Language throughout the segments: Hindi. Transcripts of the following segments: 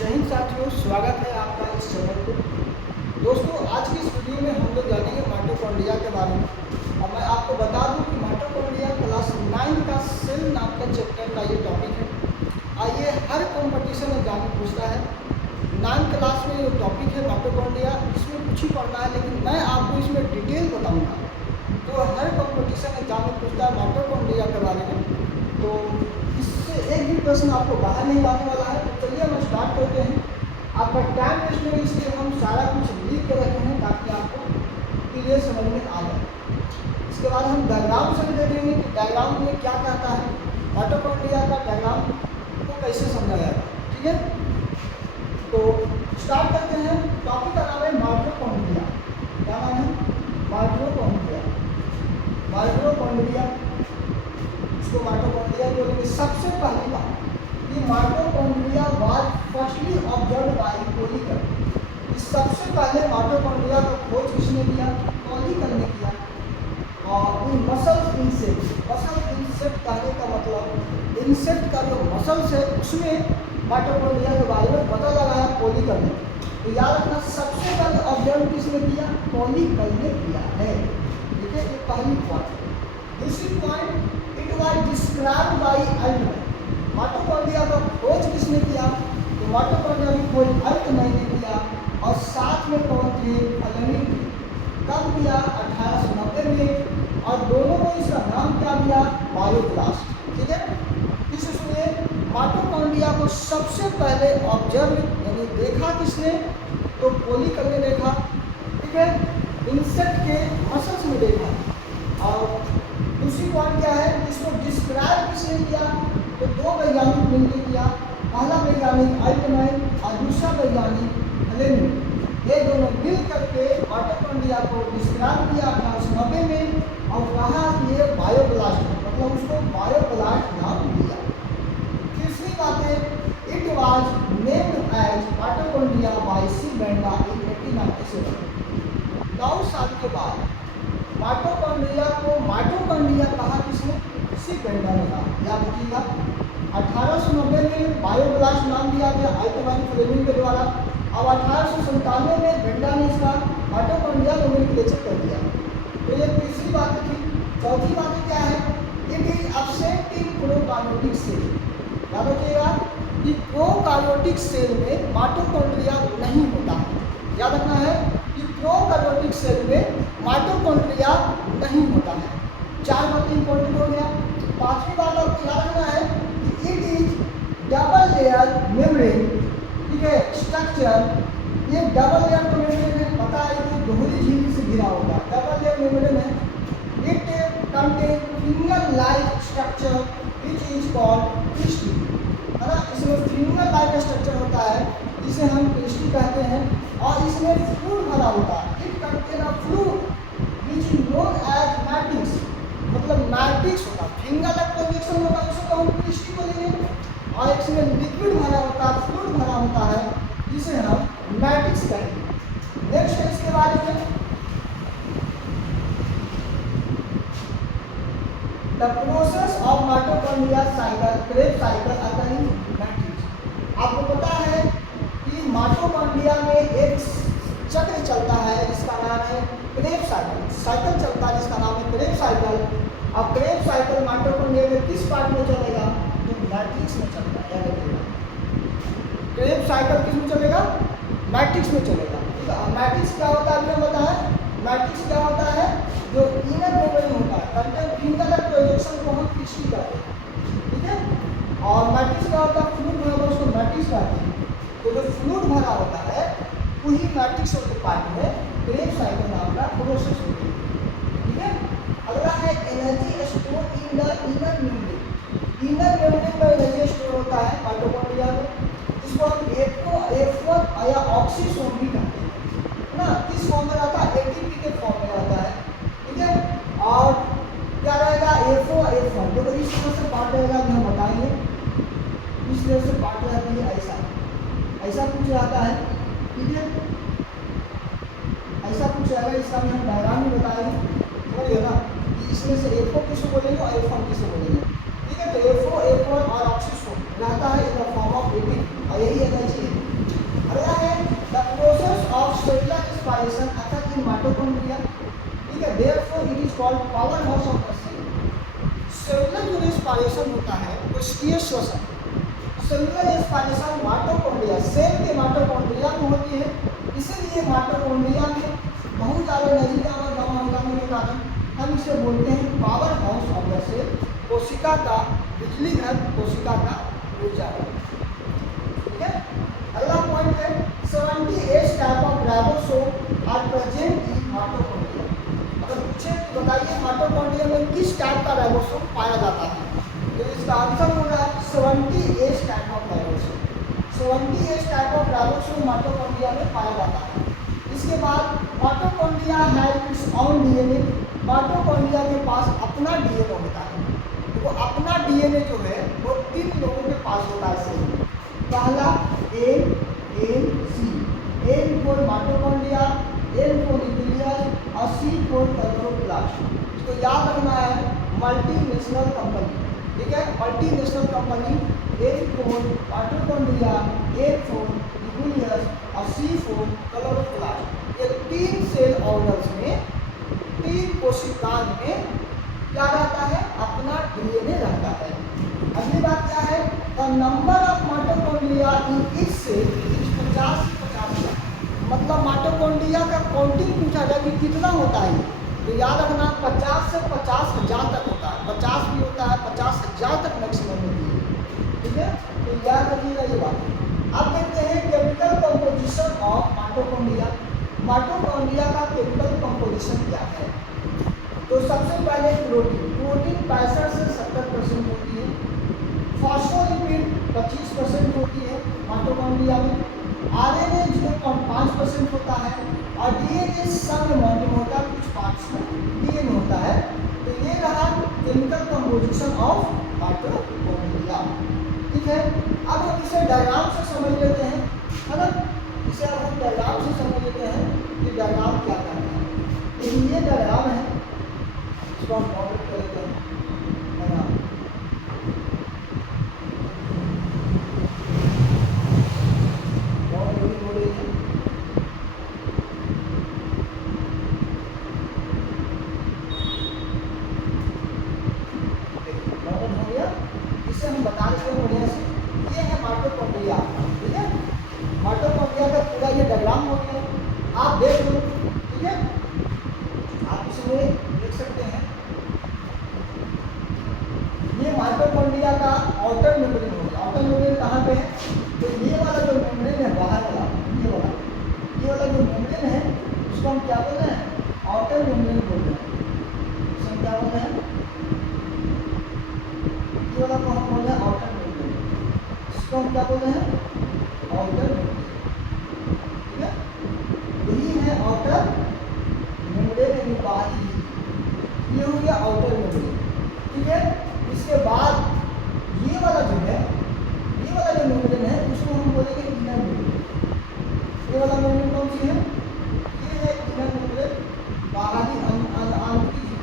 जय हिंद साथियों, स्वागत है आपका इस चैनल पे। दोस्तों, आज की इस वीडियो में हम लोग जानेंगे माइटोकॉन्ड्रिया के बारे में। और मैं आपको बता दूं कि माइटोकॉन्ड्रिया क्लास 9 का सेल नाम का चैप्टर का ये टॉपिक है। आइए, हर कंपटीशन एग्जाम में पूछता है। 9 क्लास में जो टॉपिक है माइटोकॉन्ड्रिया, इसमें कुछ ही पढ़ना है, लेकिन मैं आपको इसमें डिटेल बताऊँगा। तो हर कंपटीशन एग्जाम में पूछता है माइटोकॉन्ड्रिया के बारे में, तो इससे एक भी प्रश्न आपको बाहर नहीं आने वाला है। तो चलिए हम स्टार्ट करते हैं। आपका टाइम वेस्ट नहीं, इसलिए हम सारा कुछ लिख के रखे हैं ताकि आपको क्लियर समझ में आ जाए। इसके बाद हम डायग्राम से देखेंगे कि डायग्राम में क्या कहता है, माइटोकॉन्ड्रिया का डायग्राम को कैसे समझा जाएगा। ठीक है, तो स्टार्ट करते हैं। टॉपिक का नाम है माइटोकॉन्ड्रिया। क्या नाम है? माइटोकॉन्ड्रिया। माइटोकॉन्ड्रिया, इसको माइटोकॉन्ड्रिया बोलेंगे। सबसे पहली बात, ये mitochondria was firstly observed by Kolliker. इस सबसे पहले माइटोकॉन्ड्रिया का खोज किसने किया? कोलिकल ने किया। और इन मसल इंसेक्ट कहने का मतलब इंसेक्ट का जो मसल्स है उसमें माइटोकॉन्ड्रिया के बारे में पता लगाया कोलिकल ने। तो याद रखना, सबसे पहले ऑब्जर्व किसने किया? कोलिकल ने किया है। ठीक है, ये पहली पॉइंट। दूसरी point, it was described by Altmann. Mitochondria का खोज किसने किया? तो माइटोकॉन्ड्रिया की खोज अल्टमैन ने किया। और साथ में कौन थे? फ्लेमिंग थे। कब किया? 1890 में। और दोनों को इसका नाम क्या दिया? बायोब्लास्ट। ठीक है, इसे सुनिए। माइटोकॉन्ड्रिया को सबसे पहले ऑब्जर्व यानी देखा किसने? तो कोलिकल ने देखा। ठीक है, इंसेक्ट के मसल्स में देखा। और दूसरी पॉइंट क्या है? इसको डिस्क्राइब किसने किया? तो दो वैज्ञानिक मिलकर किया। पहला वैज्ञानिक अल्टमैन और दूसरा वैज्ञानिक फ्लेमिंग। ये दोनों मिल करके माइटोकॉन्ड्रिया को डिस्क्राइब किया 1890 में। और कहा कि ये बायोब्लास्ट है, मतलब उसको बायोब्लास्ट नाम दिया। तीसरी बात है, it was named as mitochondria by C Benda in 1897। 9 साल के बाद माइटोकॉन्ड्रिया को माइटोकॉन्ड्रिया कहा किसने? सी बेंडा ने कहा। याद रखिएगा, 1890 में बायोब्लास्ट नाम दिया गया अल्टमैन फ्लेमिंग के द्वारा। अब 1897 में बेंडा ने इसका माइटोकॉन्ड्रिया नोमेनक्लेचर कर दिया। तो ये तीसरी बात थी। चौथी बात क्या है? It is absent in prokaryotic cell. याद रखिएगा कि प्रोकार्योटिक सेल में माइटोकॉन्ड्रिया नहीं होता है। याद रखना है कि प्रोकार्योटिक सेल में माइटोकॉन्ड्रिया नहीं होता है। 4 बातें इंपॉर्टेंट हो गया। 5वीं बात आपको याद रखना है कि it is double layer membrane. ठीक है, स्ट्रक्चर ये डबल लेयर का मेम्ब्रेन है। पता है कि दोहरी झिल्ली से घिरा होगा, डबल लेयर मेम्ब्रेन है। It contain finger like structure which is called cristae. है ना, इसमें फिंगर लाइक स्ट्रक्चर होता है, इसे हम क्रिस्टी कहते हैं। और इसमें फ्लूइड भरा होता है। It contain a fluid which is known as matrix, मतलब मैट्रिक्स होता है। फिंगर लाइक प्रोजेक्शन होता है, उसको हम क्रिस्टी बोलेंगे। और इसमें लिक्विड भरा होता है, फ्लूइड भरा होता है, जिसे हम मैट्रिक्स कहेंगे। नेक्स्ट है इसके बारे में, the process of mitochondria cycle, Krebs cycle occurring matrix. आपको पता है कि माइटोकॉन्ड्रिया में एक चक्र चलता है जिसका नाम है क्रेब साइकिल। साइकिल चलता है जिसका नाम है क्रेब साइकिल। अब क्रेब साइकिल माइटोकॉन्ड्रिया में किस पार्ट में चलेगा? तो मैट्रिक्स में चलेगा। याद रखिएगा, क्रेब साइकिल किस में चलेगा? मैट्रिक्स में चलेगा। ठीक है, मैट्रिक्स क्या होता है अभी हम बताएं। मैट्रिक्स क्या होता है? जो इनर मेम्ब्रेन होता है, कंटेन फिंगर लाइक प्रोजेक्शन को हम क्रिस्टी कहते हैं। ठीक है, और मैट्रिक्स क्या होता है? फ्लूइड भरा होता है, उसको मैट्रिक्स कहते हैं। तो जो फ्लूइड भरा होता है वही मैट्रिक्स के पार्ट में क्रेब साइकिल नाम का प्रोसेस होती है। ठीक है, अगला है energy store in the inner membrane. Inner membrane में एनर्जी स्टोर होता है माइटोकॉन्ड्रिया में, जिसको हम F1 या ऑक्सीसोम भी कहते हैं ना। किस फॉर्म में रहता है? एटीपी के फॉर्म में रहता है। ठीक है, और क्या रहेगा? F1। तो इस तरह से पार्ट रहेगा जो हम बताएंगे। इस तरह से पार्ट रहती है, ऐसा कुछ रहता है। ठीक है, ऐसा कुछ रहेगा। इसका भी हम डायग्राम भी बताएंगे। समझिए ना कि इसमें से F4 किसे बोलेंगे और F1 किसे बोलेंगे। ठीक है, तो F4 F1 और ऑक्सीसोम रहता है in the form of ATP, और यही एनर्जी है। एस्पायरेशन होता है कोशिकीय श्वसन। सेलुलर एस्पायरेशन माइटोकॉन्ड्रिया, सेल के माइटोकॉन्ड्रिया में होती है। इसीलिए माइटोकॉन्ड्रिया में बहुत ज़्यादा नजीकता जमा हो जाने के कारण हम इसे बोलते हैं power house of the cell, कोशिका का बिजली घर, कोशिका का ऊर्जा घर। ठीक है, अगला पॉइंट है 78 type of ribosome are present in mitochondria. अगर पूछे तो बताइए माइटोकॉन्ड्रिया में किस टाइप का राइबोसोम पाया जाता है, तो इसका आंसर होगा 78 type of ribosome. 78 type of ribosome mitochondria में पाया जाता है। इसके बाद mitochondria has its own DNA. Mitochondria के पास अपना डीएनए होता है। तो अपना डीएनए जो है वो 3 लोगों के पास होता है सेल में। पहला ANC, M for mitochondria, N for nucleus और सी फॉर क्लोरोप्लास्ट। इसको याद रखना है, मल्टीनेशनल कंपनी। ठीक है, multinational company, M for mitochondria, N for nucleus और सी फॉर क्लोरोप्लास्ट। ये 3 सेल ऑर्गन्स में, 3 कोशिकाओं में क्या रहता है, अपना डीएनए रहता है। अगली बात क्या है, the number of mitochondria in each cell is 50 से 50। मतलब माइटोकॉन्ड्रिया का काउंटिंग पूछा जाए कि कितना होता है, तो याद रखना 50 से 50,000 तक होता है। 50 भी होता है, 50,000 तक मैक्सिमम होती है। ठीक है, तो याद रखिएगा ये बात। अब देखते हैं chemical composition of mitochondria. Mitochondria का केमिकल कंपोजिशन क्या है, तो सबसे पहले प्रोटीन 65 से 70% होती है। फॉस्फोलिपिड 25% होती है माइटोकॉन्ड्रिया में। आरएनए 0.5% होता है और डीएनए सम अमाउंट में होता है, कुछ पार्ट्स में डीएनए होता है। तो ये रहा केमिकल कंपोजिशन ऑफ माइटोकॉन्ड्रिया। ठीक है, अब हम इसे डायग्राम से समझ लेते हैं, है ना। इसे अब हम डायग्राम से समझ लेते हैं कि डायग्राम क्या करता है। लेकिन ये डायग्राम है, इसको हम नोट कर लेते हैं, है ना। इसे हम बता देते हैं बढ़िया से, ये है माइटोकॉन्ड्रिया। ठीक है, माइटोकॉन्ड्रिया का पूरा ये डायग्राम हो गया, आप देख लो। ठीक है, आप इसमें देख सकते हैं, ये माइटोकॉन्ड्रिया का आउटर मेम्ब्रेन हो गया। आउटर मेम्ब्रेन कहाँ पे है, तो ये वाला जो मेम्ब्रेन है बाहर वाला, ये वाला जो मेम्ब्रेन है उसको हम क्या बोलते हैं, आउटर मेम्ब्रेन बोलते हैं। इसको हम क्या बोलते हैं, ये वाला को हम बोलते हैं आउटर मेम्ब्रेन। इसको हम क्या बोलते हैं, आउटर मेम्ब्रेन। ठीक है, यही है आउटर मेम्ब्रेन, यानी बाहरी। ये हो गया आउटर मेम्ब्रेन। ठीक है, इसके बाद ये वाला जो है, ये वाला जो मेम्ब्रेन है उसको हम बोलेंगे इनर मेम्ब्रेन। ये वाला मेम्ब्रेन कौन सी है, ये है इनर मेम्ब्रेन, बाहरी आंतरिक झिल्ली।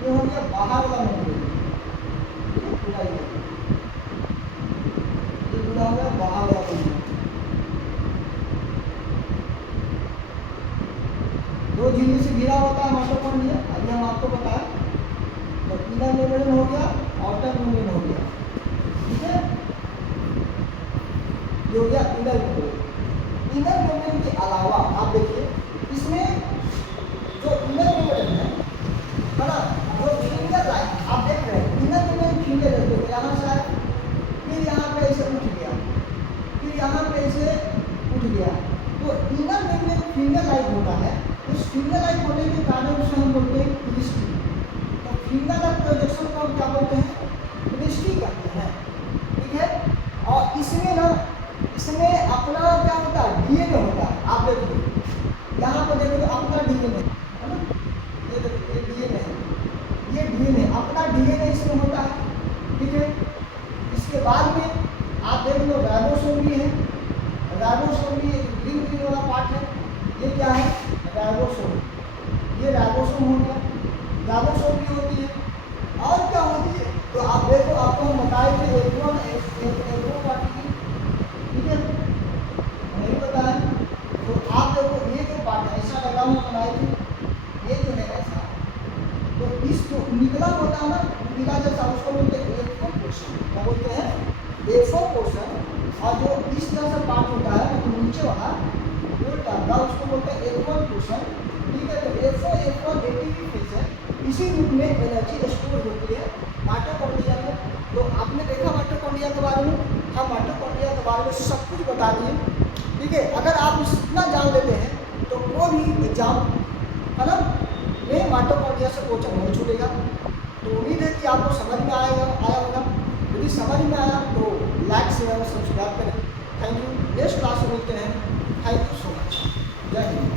ये हो गया बाहर वाला मेम्ब्रेन, ये पूरा हो गया बाहर वाला मेम्ब्रेन। 2 झिल्ली से घिरा होता है माइटोकॉन्ड्रिया, अभी हम आपको बताएं। तो इनर मेम्ब्रेन हो गया, आउटर मेम्ब्रेन हो गया। ठीक है, ये हो गया इनर मेम्ब्रेन। इनर मेम्ब्रेन के अलावा आप देखिए, इसमें जो इनर मेम्ब्रेन है ना, जो फिंगर लाइन आप देख रहे हैं, इनर मेम्ब्रेन फिंगर है, तो यहाँ से आया, फिर यहाँ पे ऐसे उठ गया, फिर यहाँ पे ऐसे उठ गया। तो इनर मेम्ब्रेन फिंगर लाइन होता है। उस फिंगर लाइन होने के कारण उसे हम बोलते हैं क्रिस्टी। तो फिंगर लाइन प्रोजेक्शन को हम क्या बोलते हैं, क्रिस्टी कहते हैं। ठीक है, और इसमें ना, इसमें अपना क्या होता है, डीएनए होता है। आप देखिए यहाँ पर देखिए अपना डीएनए है ना, ये देखिए ये डीएनए है, ये डीएनए अपना डीएनए इसमें होता है। ठीक है, इसके बाद में आप देख लो राइबोसोम भी है। राइबोसोम भी एक ग्रीन ग्रीन वाला पार्ट है, ये क्या है, राइबोसोम। ये राइबोसोम हो गया, राइबोसोम भी होती है। और क्या होती है, तो आप देखो, आपको हम बताए थे एक पार्टी की। ठीक है, नहीं बताया, तो आप देखो ये जो पार्ट है, ऐसा डायग्राम में बनाई थी, ये जो है ऐसा, तो इस जो निकला होता है ना, निकला जैसा पोर्शन और जो इस तरह से पार्ट होता है मतलब नीचे वाला गोल टाइप का उसको बोलते हैं F1 पोर्शन। ठीक है, तो F1 एटीपी फेज है, इसी रूप में एनर्जी स्टोर होती है माइटोकॉन्ड्रिया में। तो आपने देखा माइटोकॉन्ड्रिया के बारे में, हम माइटोकॉन्ड्रिया के बारे में सब कुछ बता दिए। ठीक है, अगर आप इतना जान लेते हैं तो कोई भी एग्जाम है ना में माइटोकॉन्ड्रिया से क्वेश्चन नहीं छूटेगा। तो उम्मीद है कि आपको समझ में आया होगा। यदि समझ में आया तो लाइक शेयर और सब्सक्राइब करें। थैंक यू, नेक्स्ट क्लास में मिलते हैं। Thank you so much. जय हिंद।